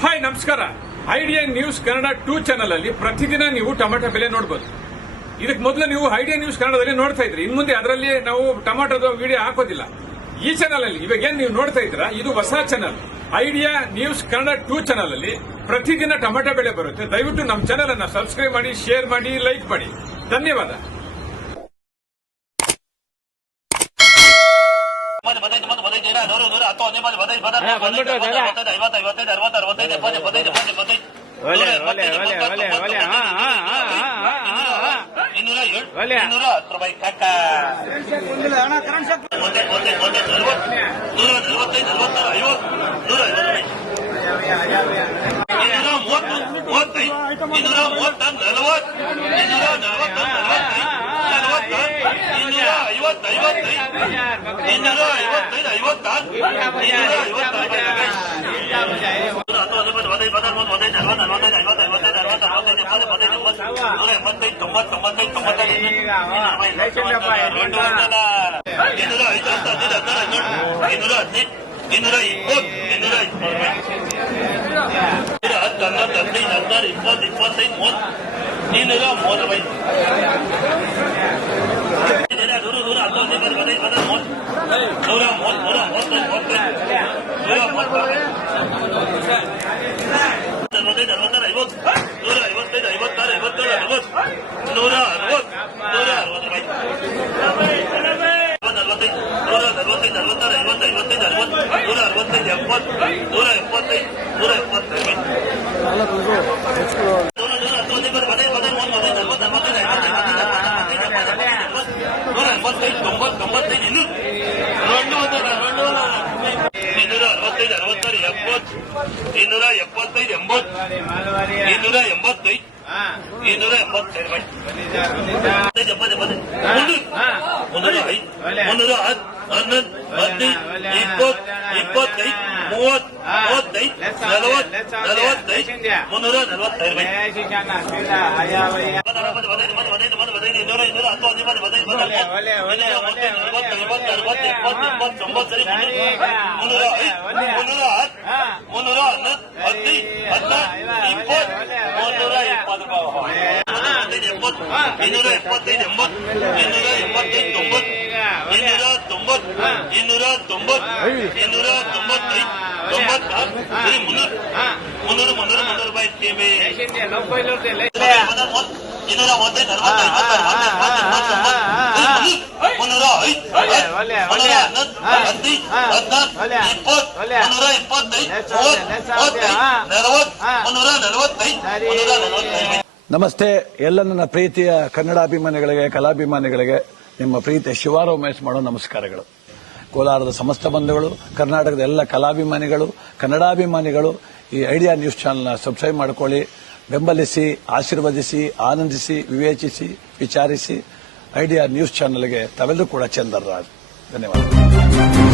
Hi ನಮಸ್ಕಾರ. Idea news Kannada 2 channel ಅಲ್ಲಿ ಪ್ರತಿದಿನ ನೀವು ಟೊಮೆಟೊ ಬೆಲೆ ನೋಡಬಹುದು. ಇದಕ್ಕೆ ಮೊದಲು ನೀವು ಐಡಿಯಾ ನ್ಯೂಸ್ ಕನ್ನಡದಲ್ಲಿ ನೋಡ್ತಾ ಇದ್ರಿ. ಇನ್ನು ಮುಂದೆ ಅದರಲ್ಲಿ ನಾವು ಟೊಮೆಟೊದ ವಿಡಿಯೋ ಹಾಕೋದಿಲ್ಲ. ಈ ಚಾನೆಲ್ ಅಲ್ಲಿ ಇವಾಗ ಏನ್ ನೀವು ನೋಡ್ತಾ ಇದ್ದೀರಾ, ಇದು ಹೊಸ channel idea news Kannada 2 channel ಅಲ್ಲಿ ಪ್ರತಿದಿನ ಟೊಮೆಟೊ ಬೆಲೆ ಬರುತ್ತೆ. ದಯವಿಟ್ಟು ನಮ್ಮ ಚಾನೆಲ್ ಅನ್ನು ಸಬ್ಸ್ಕ್ರೈಬ್ ಮಾಡಿ, ಶೇರ್ ಮಾಡಿ, ಲೈಕ್ ಮಾಡಿ. ಧನ್ಯವಾದ. ನಮಸ್ತೆ. ಎಲ್ಲ ನನ್ನ ಪ್ರೀತಿಯ ಕನ್ನಡಾಭಿಮಾನಿಗಳಿಗೆ, ಕಲಾಭಿಮಾನಿಗಳಿಗೆ ನಿಮ್ಮ ಪ್ರೀತಿಯ ಶಿವಾರ ಉಮೇಶ್ ಮಾಡೋ ನಮಸ್ಕಾರಗಳು. ಕೋಲಾರದ ಸಮಸ್ತ ಬಂಧುಗಳು, ಕರ್ನಾಟಕದ ಎಲ್ಲ ಕಲಾಭಿಮಾನಿಗಳು, ಕನ್ನಡಾಭಿಮಾನಿಗಳು ಈ ಐಡಿಯಾ ನ್ಯೂಸ್ ಚಾನೆಲ್ನ ಸಬ್ಸ್ಕ್ರೈಬ್ ಮಾಡಿಕೊಳ್ಳಿ, ಬೆಂಬಲಿಸಿ, ಆಶೀರ್ವದಿಸಿ, ಆನಂದಿಸಿ, ವಿವೇಚಿಸಿ, ವಿಚಾರಿಸಿ. ಐಡಿಯಾ ನ್ಯೂಸ್ ಚಾನೆಲ್ಗೆ ತಾವೆಲ್ಲರೂ ಕೂಡ ಚಂದರ್ರಾಜ್. ಧನ್ಯವಾದ.